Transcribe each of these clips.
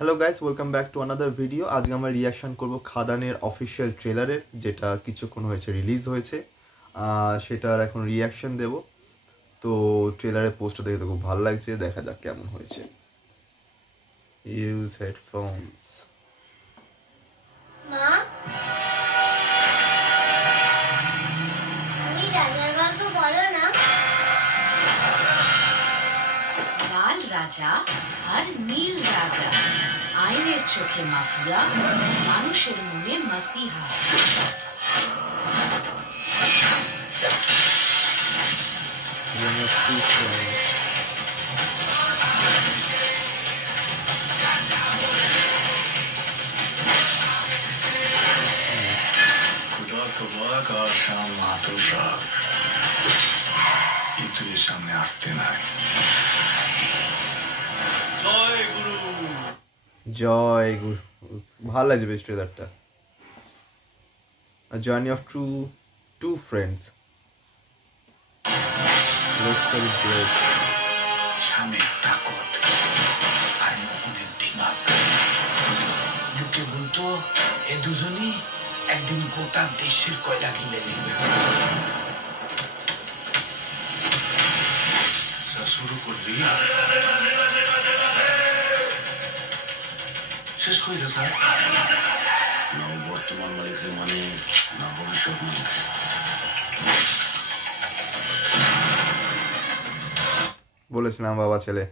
Hello guys, welcome back to another video. আজকে আমরা reaction করব খাদানের অফিসিয়াল ট্রেলারের, যেটা কিছুক্ষণ হয়েছে রিলিজ হয়েছে। সেটার এখন রিয়াকশন দেব। তো ট্রেলারের পোস্টটা দেখে তো খুব ভালো লাগছে, দেখা যাক কেমন হয়েছে। Use headphones. মা, তুমি রাজার গল্প বলো না। লাল রাজা আর নীল রাজা, আইনের চোখে মাফিয়া, মানুষের মনে মাসিহা। खुदा तबाक और शाम मातुर राग ये तुझे सामने আসতে নাই। জয় গুরু। জয় গুরু। ভালো লাগছে বেশ ট্রেলারটা। A journey of two friends. Looks very blessed. স্বামীর তাকত আর মোহনের দিমাগ। লোকে বলতো এ দুজনই একদিন গোটা দেশের কয়লা কিনে নেবে। শুরু করবি শেষ করে দে স্যার। না বর্তমান মালিকের মানে না ভবিষ্যৎ মালিকের। বলেছিলাম বাবা ছেলে।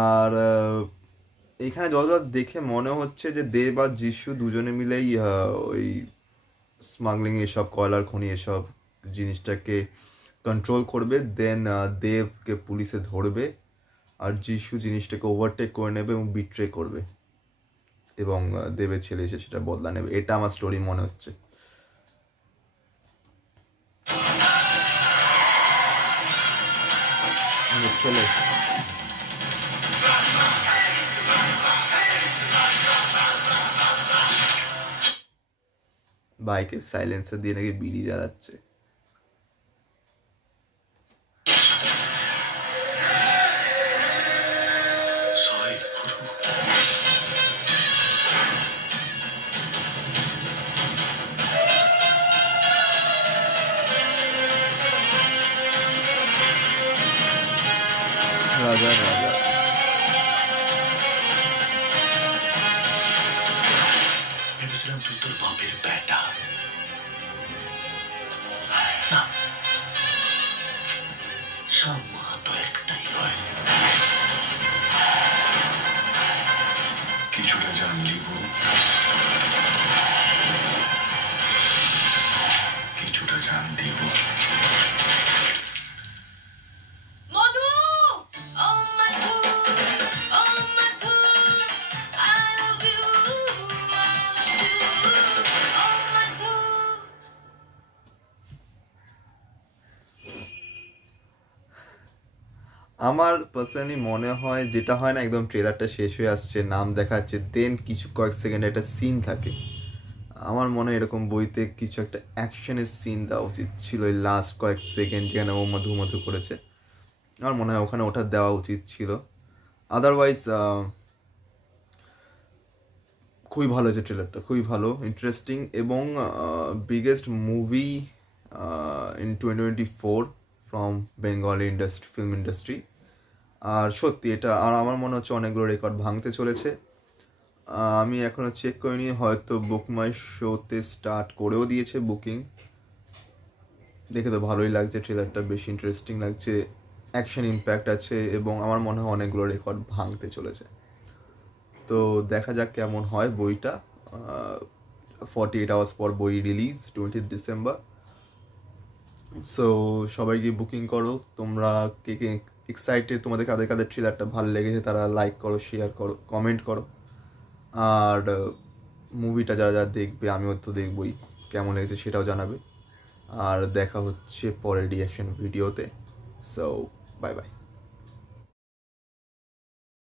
আর এখানে যত দেখে মনে হচ্ছে যে দেব আর যিশু দুজনে মিলেই ওই স্মাগলিং এসব কয়লার খনি এসব জিনিসটাকে কন্ট্রোল করবে। দেন দেবকে পুলিশে ধরবে আর যিশু জিনিসটাকে ওভারটেক করে নেবে এবং বিট্রে করবে এবং দেবের ছেলে এসে সেটা বদলা নেবে। এটা আমার স্টোরি মনে হচ্ছে। ছেলে বাইকের সাইলেন্সার দিয়ে নাকি বিড়ি জ্বালাচ্ছে। রাজা রাজা ভেবেছিলাম তুই তোর বাপের বেটা না, সব মা তো একটাই হয়। কিছুটা জান দিব, কিছুটা জান দিব। আমার পার্সোনালি মনে হয়, যেটা হয় না একদম ট্রেলারটা শেষ হয়ে আসছে, নাম দেখাচ্ছে, দেন কিছু কয়েক সেকেন্ড একটা সিন থাকে। আমার মনে হয় এরকম বইতে কিছু একটা অ্যাকশনের সিন দেওয়া উচিত ছিল। এই লাস্ট কয়েক সেকেন্ড যেখানে ও মধু করেছে, আমার মনে হয় ওখানে ওটা দেওয়া উচিত ছিল। আদারওয়াইজ খুবই ভালো হয়েছে ট্রেলারটা, খুবই ভালো, ইন্টারেস্টিং এবং biggest movie in 2024 from Bengali film industry. আর সত্যি এটা, আর আমার মনে হচ্ছে অনেকগুলো রেকর্ড ভাঙতে চলেছে। আমি এখনও চেক করিনি, হয়তো বুক মাই শোতে স্টার্ট করেও দিয়েছে বুকিং। দেখে তো ভালোই লাগছে, ট্রেলারটা বেশ ইন্টারেস্টিং লাগছে, অ্যাকশন ইম্প্যাক্ট আছে এবং আমার মনে হয় অনেকগুলো রেকর্ড ভাঙতে চলেছে। তো দেখা যাক কেমন হয় বইটা। 48 আওয়ার্স পর বই রিলিজ, 20 ডিসেম্বর। সো সবাই গিয়ে বুকিং করো। তোমরা কে কে এক্সাইটেড, তোমাদের কাদের কাদের ট্রেলারটা ভালো লেগেছে তারা লাইক করো, শেয়ার করো, কমেন্ট করো। আর মুভিটা যারা যারা দেখবে, আমিও তো দেখবই, কেমন লেগেছে সেটাও জানাবে। আর দেখা হচ্ছে পরের রিয়াকশন ভিডিওতে। So bye bye.